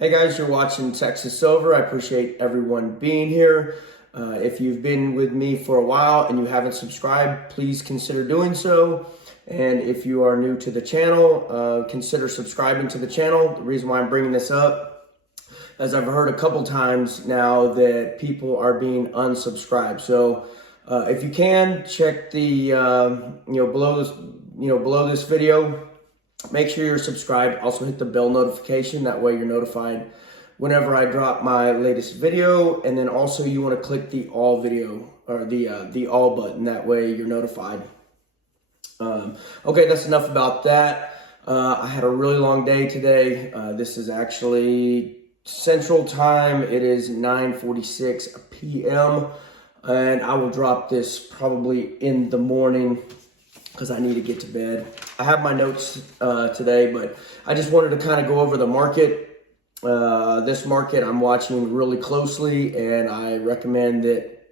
Hey guys, you're watching Texas Silver. I appreciate everyone being here. If you've been with me for a while and you haven't subscribed, please consider doing so. And if you are new to the channel, consider subscribing to the channel. The reason why I'm bringing this up, as I've heard a couple times now that people are being unsubscribed. So if you can, check the below this video. Make sure you're subscribed. Also hit the bell notification. That way you're notified whenever I drop my latest video. And then also you want to click the all video or the all button. That way you're notified. Okay, that's enough about that. I had a really long day today. This is actually Central Time. It is 9:46 p.m. and I will drop this probably in the morning because I need to get to bed. I have my notes today, but I just wanted to kind of go over the market. This market I'm watching really closely, and I recommend that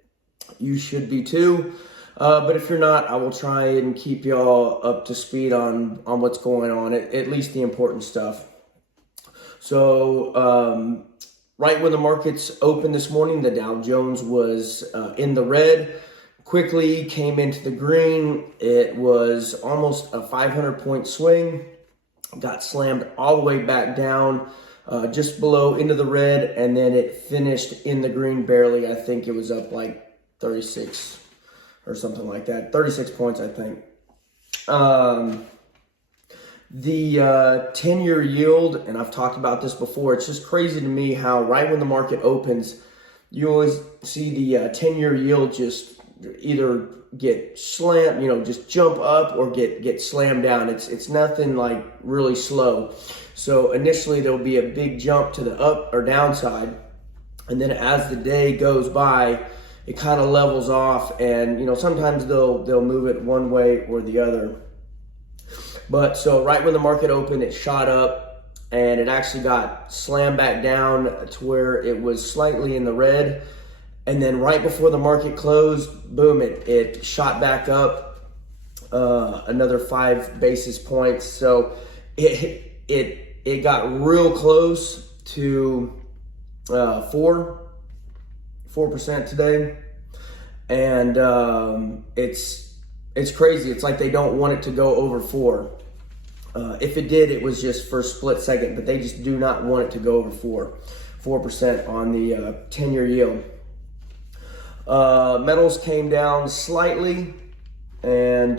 you should be too. But if you're not, I will try and keep y'all up to speed on what's going on, at least the important stuff. So right when the markets opened this morning, the Dow Jones was in the red. Quickly came into the green. It was almost a 500-point swing. Got slammed all the way back down, just below into the red, and then it finished in the green barely. I think it was up like 36 or something like that. 36 points, I think. The 10-year yield, and I've talked about this before, it's just crazy to me how right when the market opens, you always see the 10-year yield just either get slammed, just jump up or get slammed down. It's nothing like really slow. So initially there'll be a big jump to the up or downside, and then as the day goes by, it kind of levels off, and sometimes they'll move it one way or the other. But so right when the market opened, it shot up, and it actually got slammed back down to where it was slightly in the red. And then right before the market closed, boom, it shot back up another 5 basis points. So it got real close to 4% today. And it's crazy. It's like they don't want it to go over 4. If it did, it was just for a split second, but they just do not want it to go over 4% on the 10-year yield. Metals came down slightly, and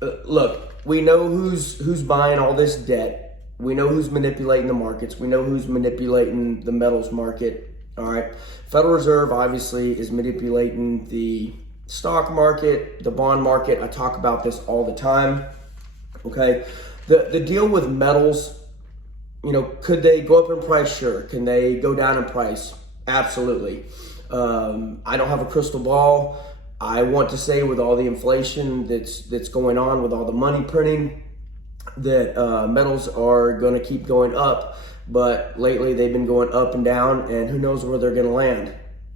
look, we know who's buying all this debt. We know who's manipulating the markets. We know who's manipulating the metals market. All right, Federal Reserve obviously is manipulating the stock market, the bond market. I talk about this all the time. Okay, the deal with metals, could they go up in price? Sure. Can they go down in price? Absolutely. I don't have a crystal ball. I want to say with all the inflation that's going on, with all the money printing, that metals are going to keep going up. But lately they've been going up and down, and who knows where they're going to land.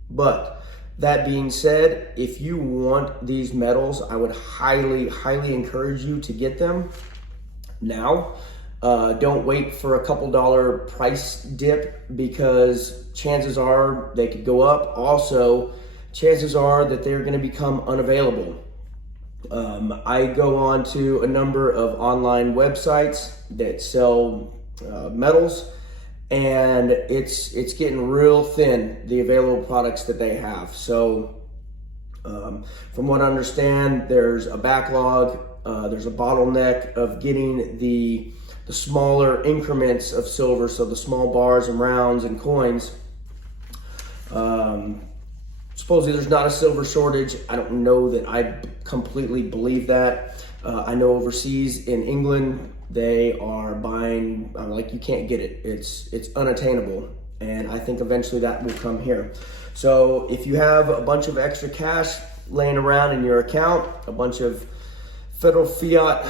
But that being said, if you want these metals, I would highly, highly encourage you to get them now. Don't wait for a couple dollar price dip, because chances are they could go up. Also, chances are that they're going to become unavailable. I go on to a number of online websites that sell metals, and it's getting real thin, the available products that they have. So from what I understand, there's a backlog, there's a bottleneck of getting the smaller increments of silver, so the small bars and rounds and coins. Supposedly there's not a silver shortage. I don't know that I completely believe that. I know overseas in England, they are buying, like you can't get it. It's unattainable. And I think eventually that will come here. So if you have a bunch of extra cash laying around in your account, a bunch of federal fiat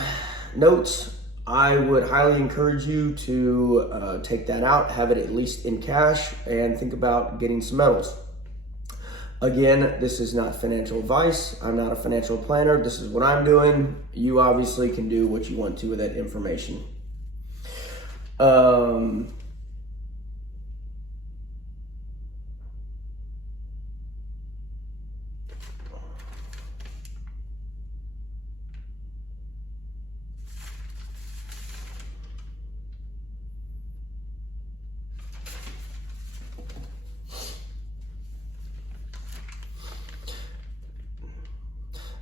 notes, I would highly encourage you to take that out, have it at least in cash, and think about getting some metals. Again, this is not financial advice. I'm not a financial planner. This is what I'm doing. You obviously can do what you want to with that information. Um,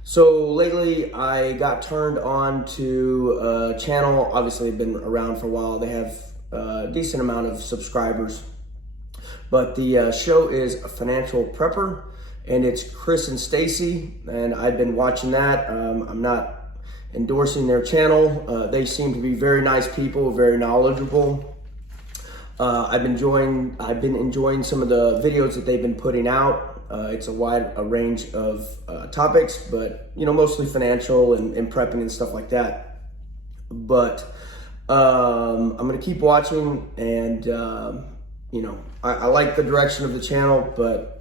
So lately, I got turned on to a channel. Obviously, they've been around for a while. They have a decent amount of subscribers. But the show is Financial Prepper, and it's Chris and Stacy. And I've been watching that. I'm not endorsing their channel. They seem to be very nice people, very knowledgeable. I've been enjoying some of the videos that they've been putting out. It's a wide range of topics, but mostly financial and prepping and stuff like that. But I'm gonna keep watching, and I like the direction of the channel, but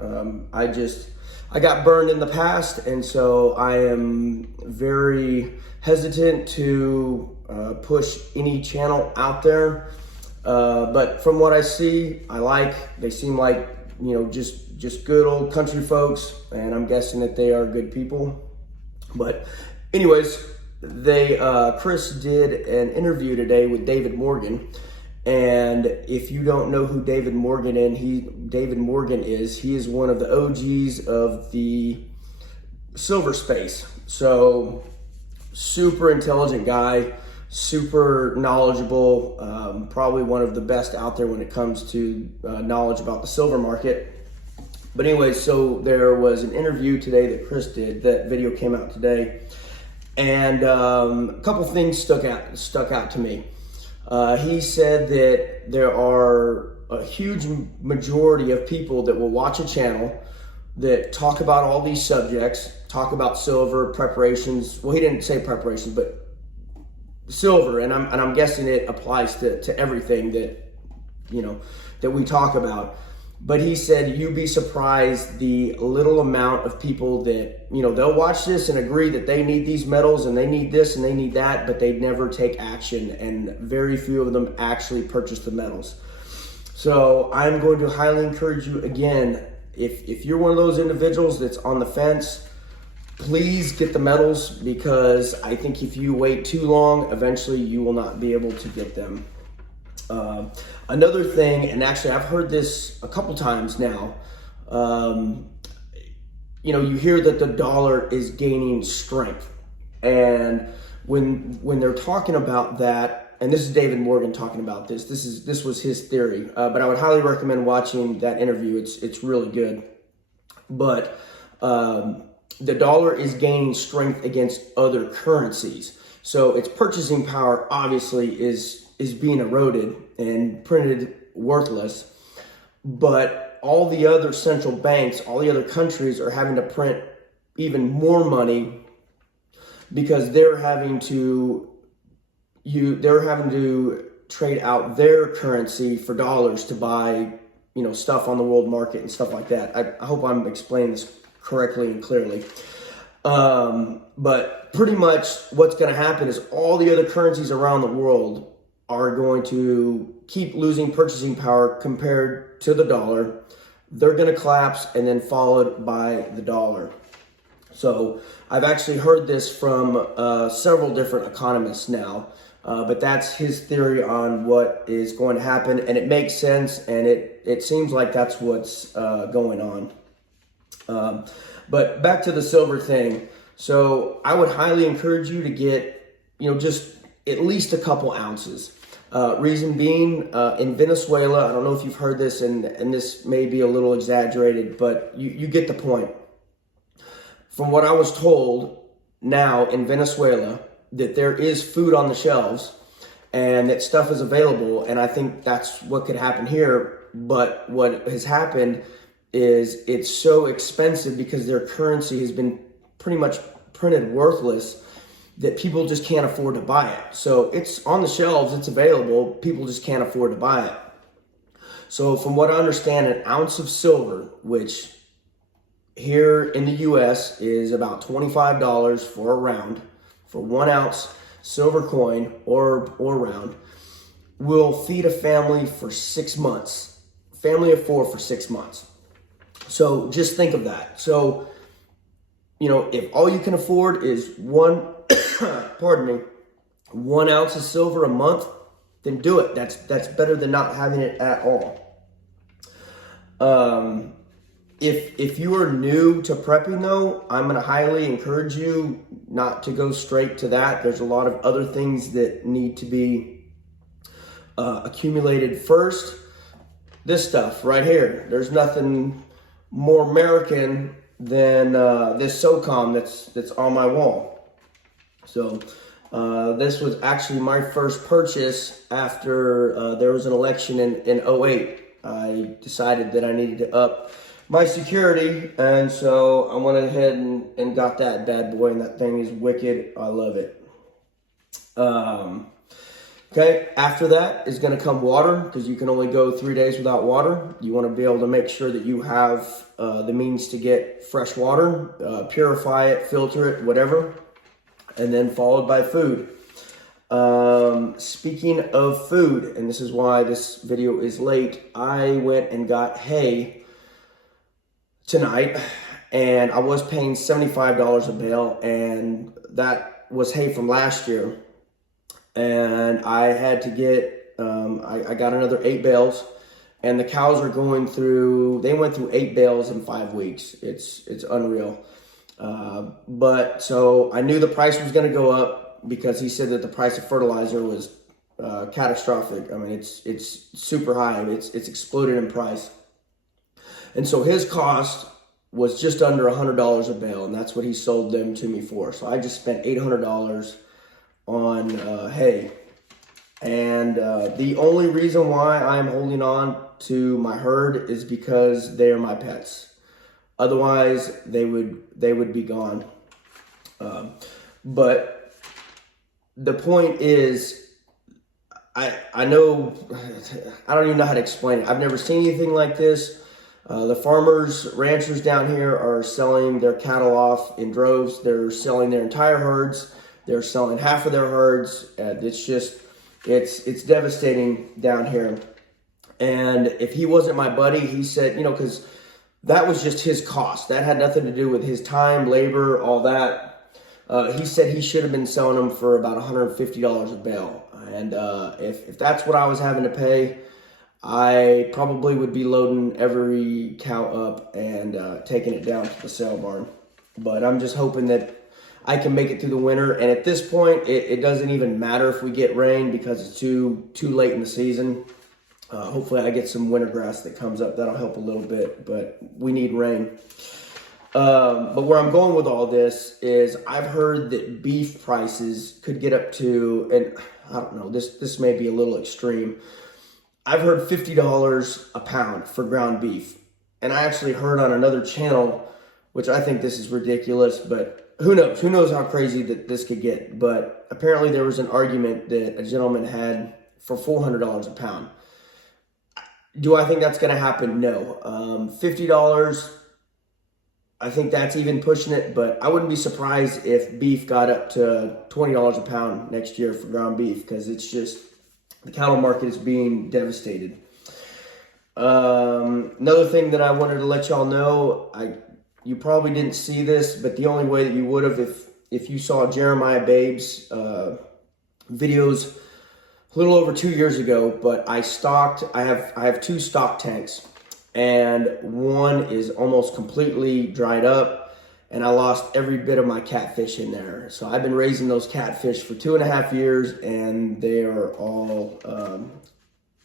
I got burned in the past, and so I am very hesitant to push any channel out there. But from what I see, they seem like, just good old country folks, and I'm guessing that they are good people. But anyways, Chris did an interview today with David Morgan. And if you don't know who David Morgan is, he is one of the OGs of the silver space. So super intelligent guy, super knowledgeable, probably one of the best out there when it comes to knowledge about the silver market. But anyway, so there was an interview today that Chris did. That video came out today, and a couple things stuck out to me. He said that there are a huge majority of people that will watch a channel that talk about all these subjects, talk about silver preparations. Well, he didn't say preparations, but silver, and I'm guessing it applies to everything that we talk about. But he said you'd be surprised the little amount of people that, they'll watch this and agree that they need these metals and they need this and they need that, but they never take action, and very few of them actually purchase the metals. So I'm going to highly encourage you again, if you're one of those individuals that's on the fence, please get the metals, because I think if you wait too long, eventually you will not be able to get them. Another thing, and actually I've heard this a couple times now, you hear that the dollar is gaining strength. And when they're talking about that, and this is David Morgan talking about this was his theory, but I would highly recommend watching that interview. It's really good. But the dollar is gaining strength against other currencies. So its purchasing power obviously is being eroded and printed worthless, but all the other central banks, all the other countries are having to print even more money, because they're having to trade out their currency for dollars to buy, stuff on the world market and stuff like that. I hope I'm explaining this correctly and clearly. But pretty much what's going to happen is all the other currencies around the world are going to keep losing purchasing power compared to the dollar. They're going to collapse, and then followed by the dollar. So I've actually heard this from several different economists now, but that's his theory on what is going to happen, and it makes sense, and it seems like that's what's going on. But back to the silver thing. So I would highly encourage you to get, just at least a couple ounces. Reason being, in Venezuela, I don't know if you've heard this, and this may be a little exaggerated, but you get the point. From what I was told, now in Venezuela, that there is food on the shelves and that stuff is available, and I think that's what could happen here. But what has happened is it's so expensive because their currency has been pretty much printed worthless, that people just can't afford to buy it. So it's on the shelves, it's available, people just can't afford to buy it. So from what I understand, an ounce of silver, which here in the US is about $25 for a round, for 1 ounce silver coin or round, will feed a family for 6 months. Family of 4 for 6 months. So just think of that. So, if all you can afford is pardon me, 1 ounce of silver a month, then do it. That's better than not having it at all. If you are new to prepping though, I'm going to highly encourage you not to go straight to that. There's a lot of other things that need to be accumulated first. This stuff right here, there's nothing more American than this SOCOM that's on my wall. So this was actually my first purchase after there was an election in 08. I decided that I needed to up my security, and so I went ahead and got that bad boy, and that thing is wicked. I love it. Okay, after that is going to come water, because you can only go 3 days without water. You want to be able to make sure that you have the means to get fresh water, purify it, filter it, whatever, and then followed by food. Speaking of food, and this is why this video is late, I went and got hay tonight, and I was paying $75 a bale, and that was hay from last year. And I had to get, I got another 8 bales, and the cows are they went through 8 bales in 5 weeks. It's unreal. But so I knew the price was going to go up, because he said that the price of fertilizer was catastrophic. I mean, it's super high. It's exploded in price. And so his cost was just under $100 a bale, and that's what he sold them to me for. So I just spent $800 on hay. And the only reason why I'm holding on to my herd is because they are my pets. Otherwise, they would be gone. But the point is, I know, I don't even know how to explain it. I've never seen anything like this. The farmers, ranchers down here are selling their cattle off in droves. They're selling their entire herds. They're selling half of their herds. It's devastating down here. And if he wasn't my buddy, he said, because that was just his cost. That had nothing to do with his time, labor, all that. He said he should have been selling them for about $150 a bale. And if that's what I was having to pay, I probably would be loading every cow up and taking it down to the sale barn. But I'm just hoping that I can make it through the winter. And at this point, it doesn't even matter if we get rain, because it's too late in the season. Hopefully I get some winter grass that comes up. That'll help a little bit, but we need rain. But where I'm going with all this is, I've heard that beef prices could get up to, and I don't know, this may be a little extreme, I've heard $50 a pound for ground beef. And I actually heard on another channel, which I think this is ridiculous, but who knows? Who knows how crazy that this could get? But apparently there was an argument that a gentleman had for $400 a pound. Do I think that's going to happen? No. $50, I think that's even pushing it, but I wouldn't be surprised if beef got up to $20 a pound next year for ground beef, because it's just, the cattle market is being devastated. Another thing that I wanted to let y'all know, you probably didn't see this, but the only way that you would have, if you saw Jeremiah Babe's videos a little over 2 years ago, but I have 2 stock tanks, and one is almost completely dried up, and I lost every bit of my catfish in there. So I've been raising those catfish for 2.5 years, and they are all,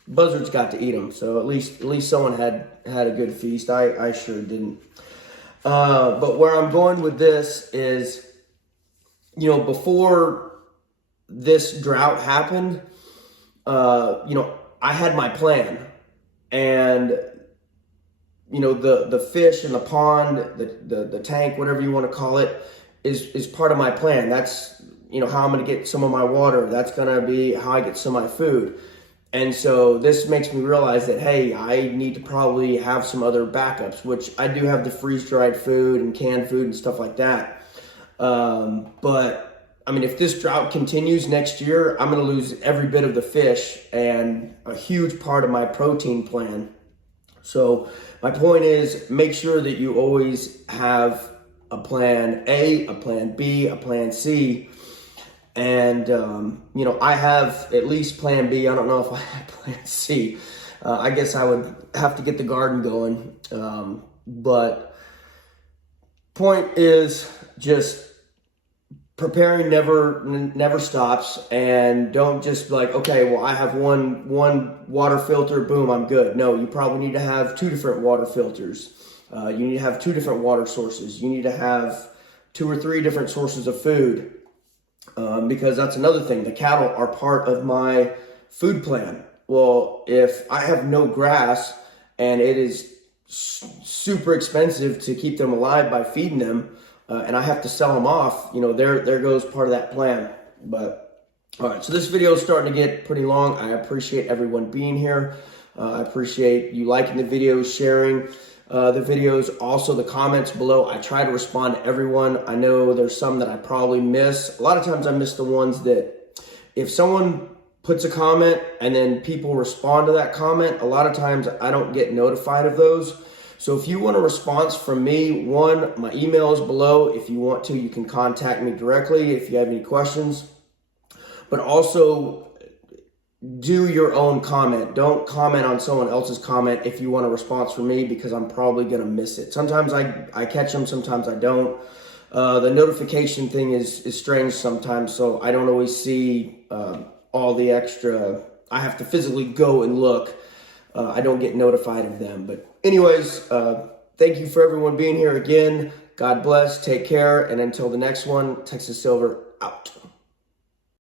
buzzards got to eat them. So at least someone had a good feast. I sure didn't. But where I'm going with this is, before this drought happened, I had my plan, and the fish in the pond, the tank, whatever you want to call it, is part of my plan. That's, how I'm going to get some of my water. That's going to be how I get some of my food. And so this makes me realize that, hey, I need to probably have some other backups, which I do have the freeze-dried food and canned food and stuff like that. But I mean, if this drought continues next year, I'm going to lose every bit of the fish and a huge part of my protein plan. So my point is, make sure that you always have a plan A, a plan B, a plan C. And, you know, I have at least plan B. I don't know if I have plan C. I guess I would have to get the garden going. But point is just preparing never stops, and don't just be like, okay, well, I have one water filter, boom, I'm good. No, you probably need to have 2 different water filters. You need to have 2 different water sources. You need to have 2 or 3 different sources of food, because that's another thing. The cattle are part of my food plan. Well, if I have no grass and it is super expensive to keep them alive by feeding them, and I have to sell them off, you know, there goes part of that plan. But all right, so this video is starting to get pretty long. I appreciate everyone being here. I appreciate you liking the videos, sharing the videos, also the comments below. I try to respond to everyone. I know there's some that I probably miss. A lot of times I miss the ones that, if someone puts a comment and then people respond to that comment, a lot of times I don't get notified of those. So if you want a response from me, one, my email is below. If you want to, you can contact me directly if you have any questions. But also, do your own comment. Don't comment on someone else's comment if you want a response from me, because I'm probably going to miss it. Sometimes I catch them, sometimes I don't. The notification thing is strange sometimes, so I don't always see all the extra. I have to physically go and look. I don't get notified of them. But anyways, thank you for everyone being here again. God bless, take care, and until the next one, Texas Silver out.